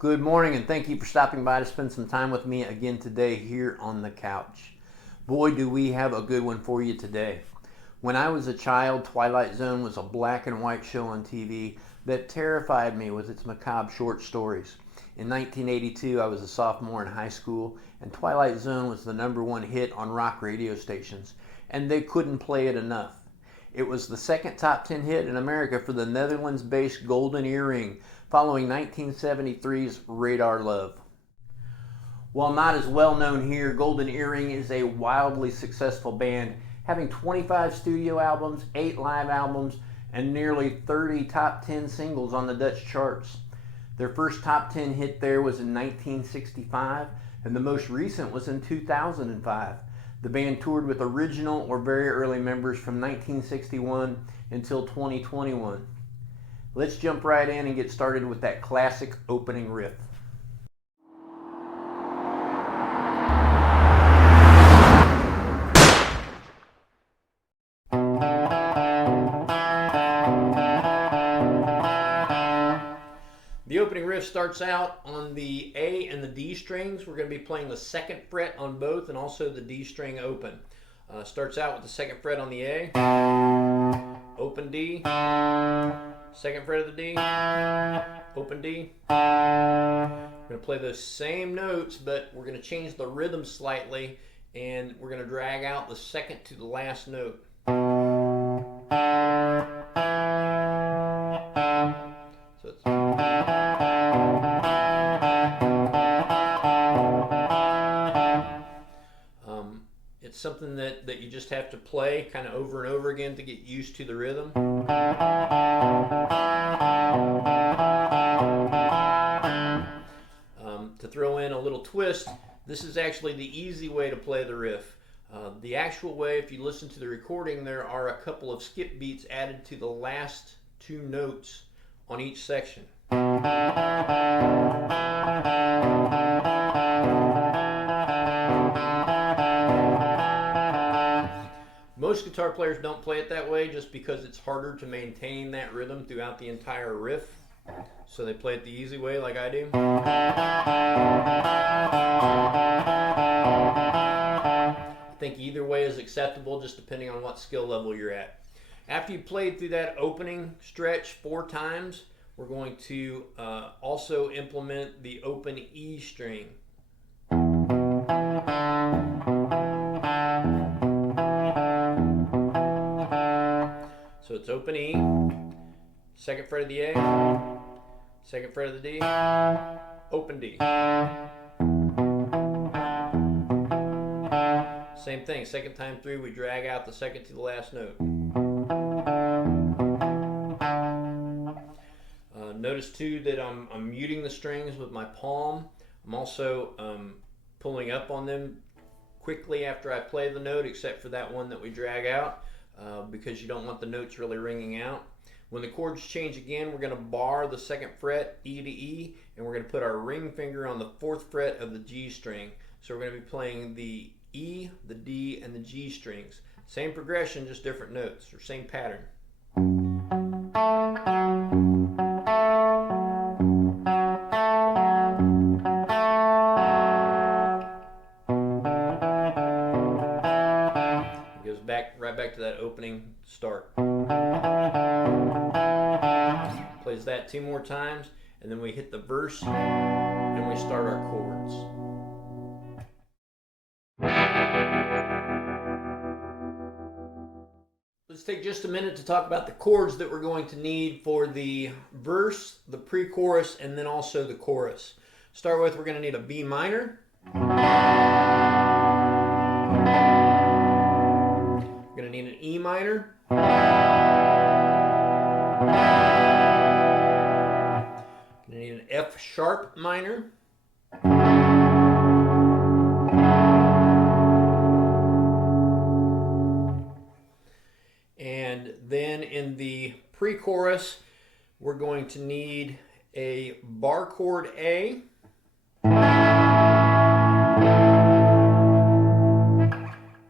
Good morning, and thank you for stopping by to spend some time with me again today here on the couch. Boy, do we have a good one for you today. When I was a child, Twilight Zone was a black and white show on TV that terrified me with its macabre short stories. In 1982, I was a sophomore in high school, and Twilight Zone was the #1 hit on rock radio stations, and they couldn't play it enough. It was the second top 10 hit in America for the Netherlands-based Golden Earring, following 1973's Radar Love. While not as well known here, Golden Earring is a wildly successful band, having 25 studio albums, 8 live albums, and nearly 30 top 10 singles on the Dutch charts. Their first top 10 hit there was in 1965, and the most recent was in 2005. The band toured with original or very early members from 1961 until 2021. Let's jump right in and get started with that classic opening riff. The opening riff starts out on the A and the D strings. We're going to be playing the 2nd fret on both and also the D string open. Starts out with the 2nd fret on the A, open D, 2nd fret of the D, open D. We're going to play those same notes, but we're going to change the rhythm slightly, and we're going to drag out the 2nd to the last note. So it's it's something that you just have to play kind of over and over again to get used to the rhythm. To throw in a little twist, this is actually the easy way to play the riff. The actual way, if you listen to the recording, there are a couple of skip beats added to the last 2 notes on each section. Most guitar players don't play it that way just because it's harder to maintain that rhythm throughout the entire riff. So they play it the easy way like I do. I think either way is acceptable, just depending on what skill level you're at. After you've played through that opening stretch 4 times, we're going to also implement the open E string. So it's open E, 2nd fret of the A, 2nd fret of the D, open D. Same thing, 2nd time through we drag out the 2nd to the last note. Notice too that I'm muting the strings with my palm. I'm also pulling up on them quickly after I play the note, except for that one that we drag out, because you don't want the notes really ringing out. When the chords change again, we're going to bar the 2nd fret, E to E, and we're going to put our ring finger on the 4th fret of the G string. So we're going to be playing the E, the D, and the G strings. Same progression, just different notes, or same pattern. It goes right back to that opening start. Plays that 2 more times, and then we hit the verse and we start our chords. Let's take just a minute to talk about the chords that we're going to need for the verse, the pre-chorus, and then also the chorus. Start with, we're going to need a B minor. We're going to need an E minor. We're going to need an F sharp minor. And then in the pre-chorus, we're going to need a bar chord A,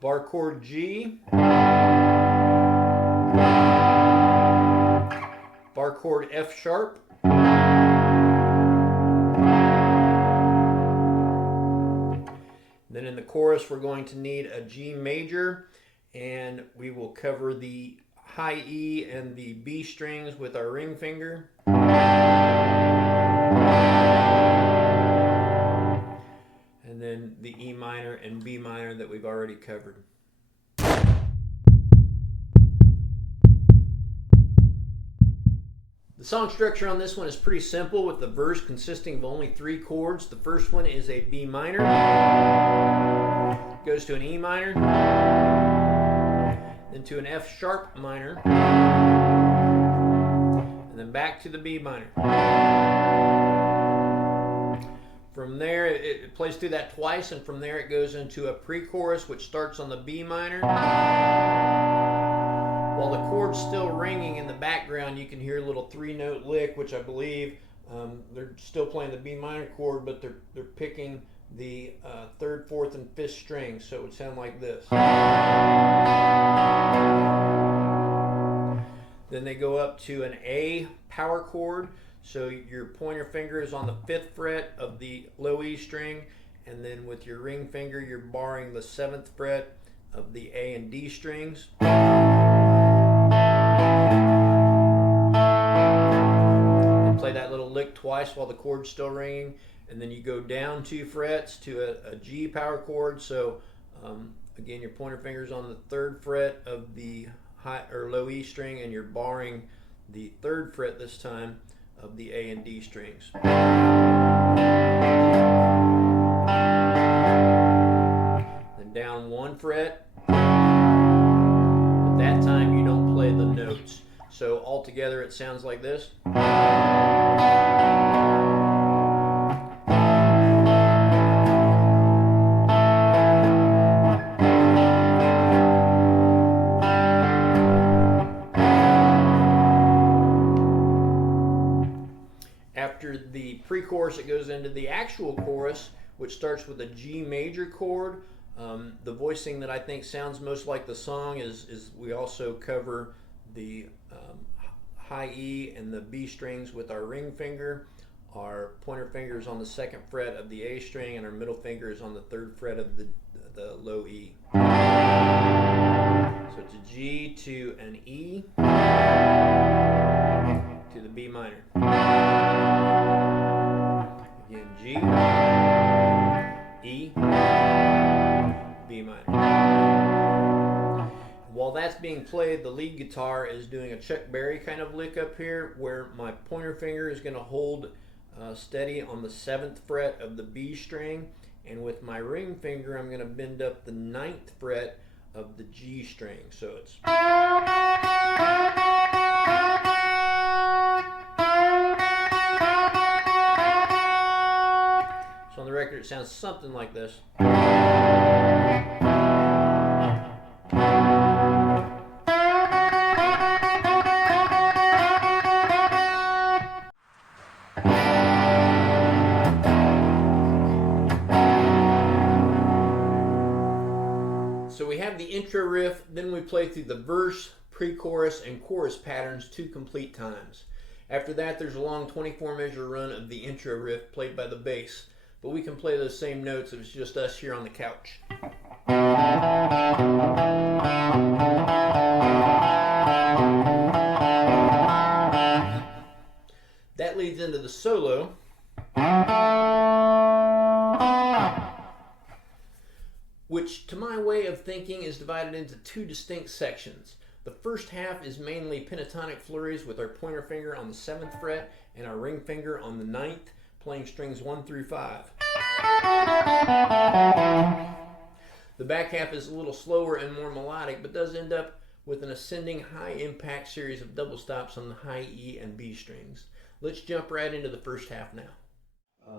bar chord G, bar chord F sharp, chorus, we're going to need a G major, and we will cover the high E and the B strings with our ring finger. And then the E minor and B minor that we've already covered. The song structure on this one is pretty simple, with the verse consisting of only 3 chords. The first one is a B minor, goes to an E minor, then to an F sharp minor, and then back to the B minor. From there, it plays through that twice, and from there it goes into a pre-chorus, which starts on the B minor. While the chord's still ringing in the background, you can hear a little 3-note lick, which I believe they're still playing the B minor chord, but they're picking the 3rd, 4th, and 5th strings, so it would sound like this. Then they go up to an A power chord, so your pointer finger is on the 5th fret of the low E string, and then with your ring finger you're barring the 7th fret of the A and D strings. And play that little lick twice while the chord's still ringing, and then you go down 2 frets to a G power chord. So again, your pointer finger's on the 3rd fret of the high or low E string, and you're barring the 3rd fret this time of the A and D strings. Then down 1 fret, but that time you don't play the notes. So altogether it sounds like this. After the pre-chorus, it goes into the actual chorus, which starts with a G major chord. The voicing that I think sounds most like the song is we also cover the high E and the B strings with our ring finger. Our pointer finger is on the 2nd fret of the A string, and our middle finger is on the 3rd fret of the low E. So it's a G to an E to the B minor. Again, G, E, B minor. While that's being played, the lead guitar is doing a Chuck Berry kind of lick up here, where my pointer finger is going to hold steady on the 7th fret of the B string, and with my ring finger I'm going to bend up the 9th fret of the G string. So it's on the record it sounds something like this. So we have the intro riff, then we play through the verse, pre-chorus, and chorus patterns 2 complete times. After that, there's a long 24 measure run of the intro riff played by the bass, but we can play those same notes if it's just us here on the couch. That leads into the solo, which to my way of thinking is divided into 2 distinct sections. The first half is mainly pentatonic flurries with our pointer finger on the 7th fret and our ring finger on the 9th, playing strings 1 through 5. The back half is a little slower and more melodic, but does end up with an ascending high impact series of double stops on the high E and B strings. Let's jump right into the first half now.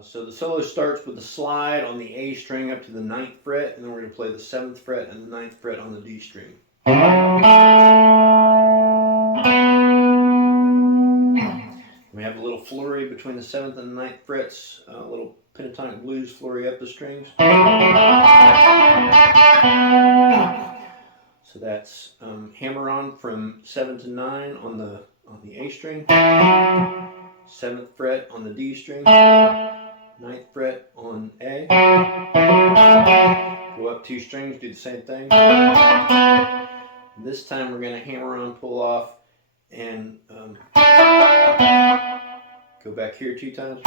So the solo starts with a slide on the A string up to the 9th fret, and then we're going to play the 7th fret and the 9th fret on the D string. We have a little flurry between the 7th and the 9th frets, a little pentatonic blues flurry up the strings. So that's hammer on from 7 to 9 on the A string, 7th fret on the D string, 9th fret on A. Go up 2 strings, do the same thing. This time we're going to hammer on, pull off, and go back here 2 times.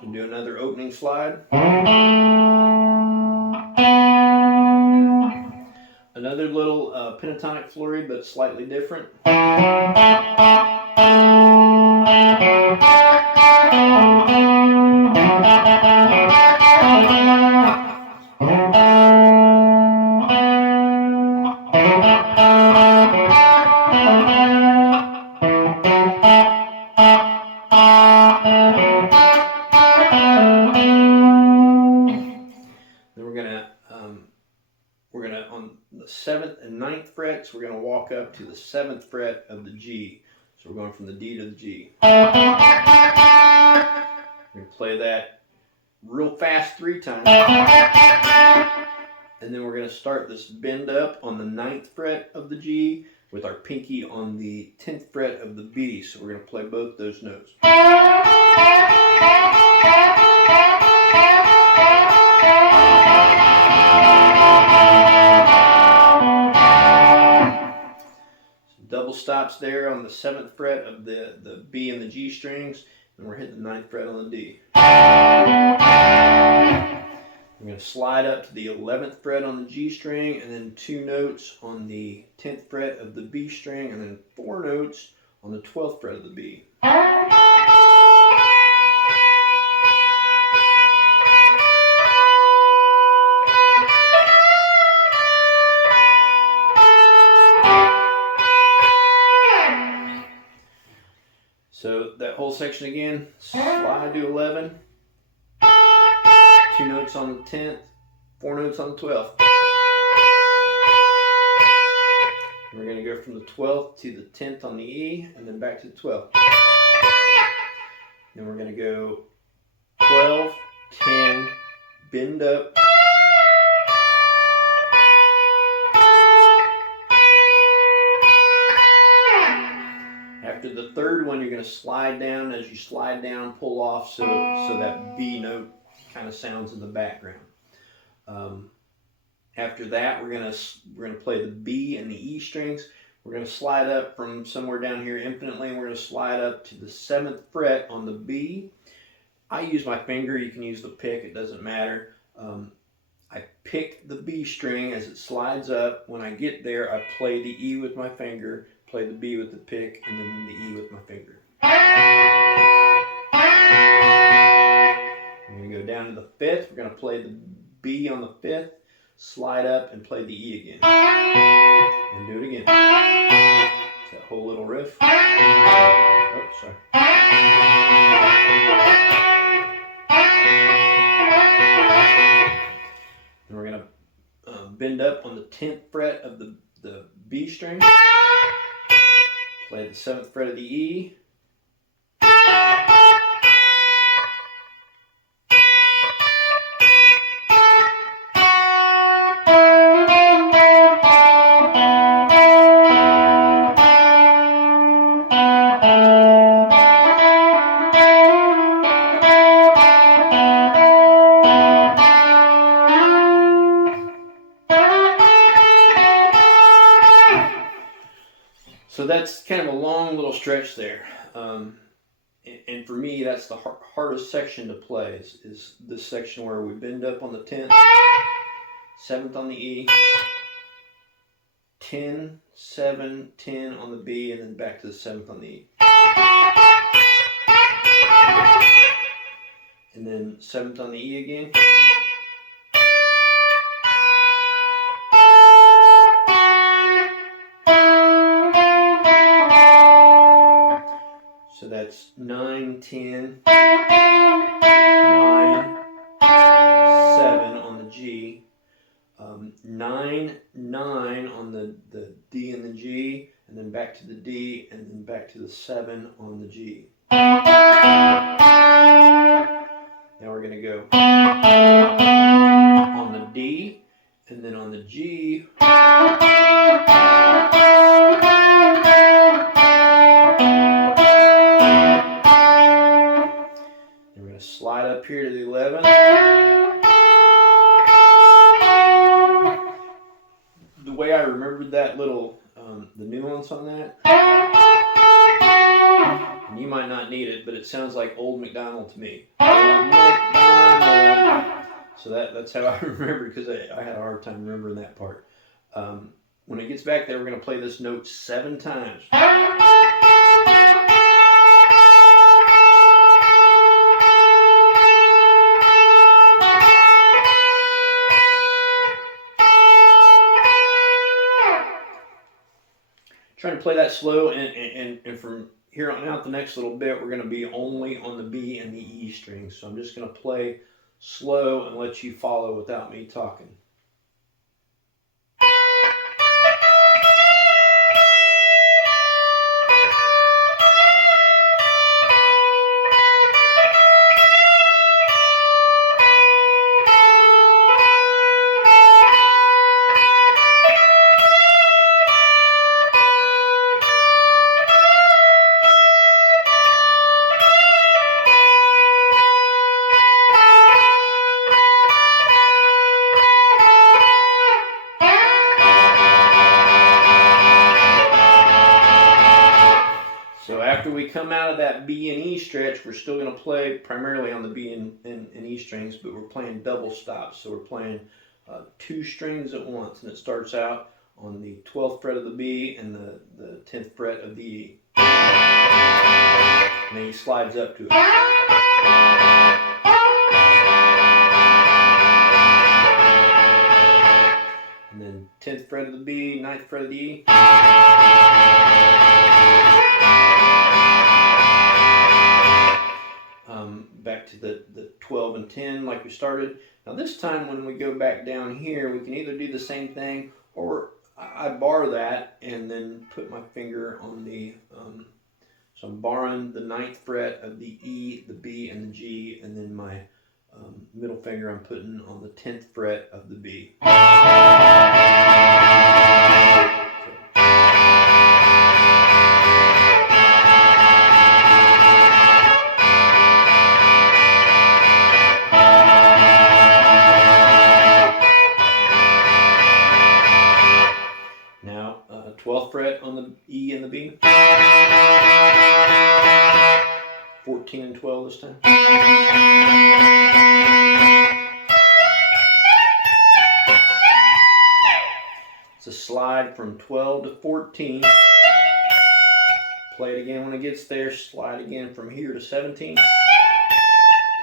Can do another opening slide. Another little pentatonic flurry, but slightly different. Then we're gonna on the 7th and 9th frets, we're gonna walk up to the 7th fret of the G. So we're going from the D to the G. We're gonna play that real fast 3 times. And then we're gonna start this bend up on the 9th fret of the G with our pinky on the 10th fret of the B. So we're gonna play both those notes. Double stops there on the 7th fret of the B and the G strings, and we're hitting the 9th fret on the D. We're going to slide up to the 11th fret on the G string, and then 2 notes on the 10th fret of the B string, and then 4 notes on the 12th fret of the B. So that whole section again, slide to 11, 2 notes on the 10th, 4 notes on the 12th. We're going to go from the 12th to the 10th on the E, and then back to the 12th. Then we're going to go 12, 10, bend up. After the 3rd one, you're going to slide down. As you slide down, pull off so that B note kind of sounds in the background. After that, we're going to play the B and the E strings. We're going to slide up from somewhere down here infinitely, and we're going to slide up to the 7th fret on the B. I use my finger. You can use the pick. It doesn't matter. I pick the B string as it slides up. When I get there, I play the E with my finger, play the B with the pick, and then the E with my finger. I'm going to go down to the 5th. We're going to play the B on the 5th, slide up, and play the E again. And do it again. It's that whole little riff. Oh, sorry. Then we're going to bend up on the 10th fret of the B string. Play the 7th fret of the E. So that's kind of a long little stretch there. And for me, that's the hardest section to play is this section where we bend up on the 10th, 7th on the E, 10, 7, 10 on the B, and then back to the 7th on the E. And then 7th on the E again. So that's 9, 10, 9, 7 on the G, 9, 9 on the D and the G, and then back to the D, and then back to the 7 on the G. Now we're going to go on the D And then on the G, we're going to slide up here to the 11. The way I remembered that little, the nuance on that, and you might not need it, but it sounds like Old MacDonald to me. Old MacDonald. So that's how I remember, because I had a hard time remembering that part. When it gets back there, we're going to play this note 7 times. Trying to play that slow, and from here on out, the next little bit, we're going to be only on the B and the E strings. So I'm just going to play slow and let you follow without me talking. So after we come out of that B and E stretch, we're still going to play primarily on the B and E strings, but we're playing double stops. So we're playing 2 strings at once, and it starts out on the 12th fret of the B and the 10th fret of the E. And then he slides up to it. And then 10th fret of the B, 9th fret of the E. Back to the 12 and 10 like we started. Now this time when we go back down here, we can either do the same thing, or I bar that and then put my finger on the, so I'm barring the 9th fret of the E, the B, and the G, and then my middle finger I'm putting on the 10th fret of the B. Now, 12th fret on the E and the B. 14 and 12 this time. It's a slide from 12 to 14. Play it again when it gets there. Slide again from here to 17.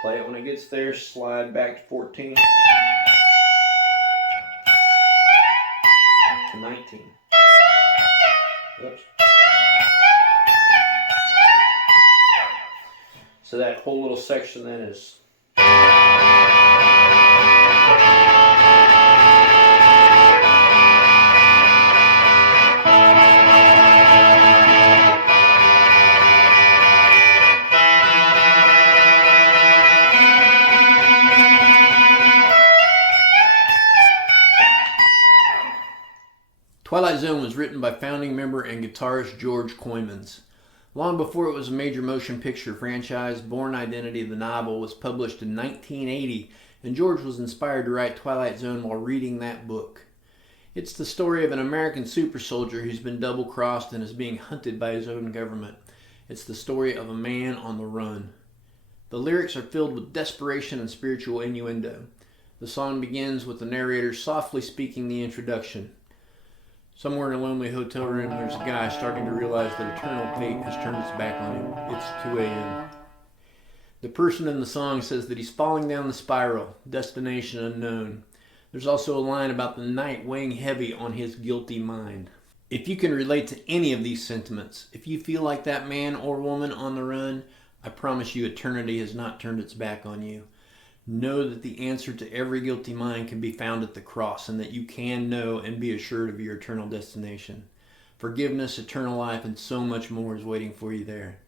Play it when it gets there. Slide back to 14. To 19. Oops. So that whole little section then is Twilight Zone was written by founding member and guitarist George Coymans. Long before it was a major motion picture franchise, Bourne Identity, the novel, was published in 1980, and George was inspired to write Twilight Zone while reading that book. It's the story of an American super soldier who's been double-crossed and is being hunted by his own government. It's the story of a man on the run. The lyrics are filled with desperation and spiritual innuendo. The song begins with the narrator softly speaking the introduction. Somewhere in a lonely hotel room, there's a guy starting to realize that eternal fate has turned its back on him. It's 2 a.m. The person in the song says that he's falling down the spiral, destination unknown. There's also a line about the night weighing heavy on his guilty mind. If you can relate to any of these sentiments, if you feel like that man or woman on the run, I promise you eternity has not turned its back on you. Know that the answer to every guilty mind can be found at the cross, and that you can know and be assured of your eternal destination. Forgiveness, eternal life, and so much more is waiting for you there.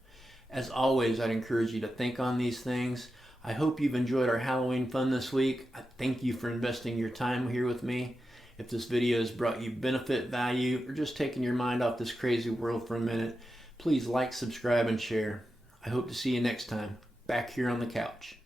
As always, I'd encourage you to think on these things. I hope you've enjoyed our Halloween fun this week. I thank you for investing your time here with me. If this video has brought you benefit, value, or just taken your mind off this crazy world for a minute, please like, subscribe, and share. I hope to see you next time, back here on the couch.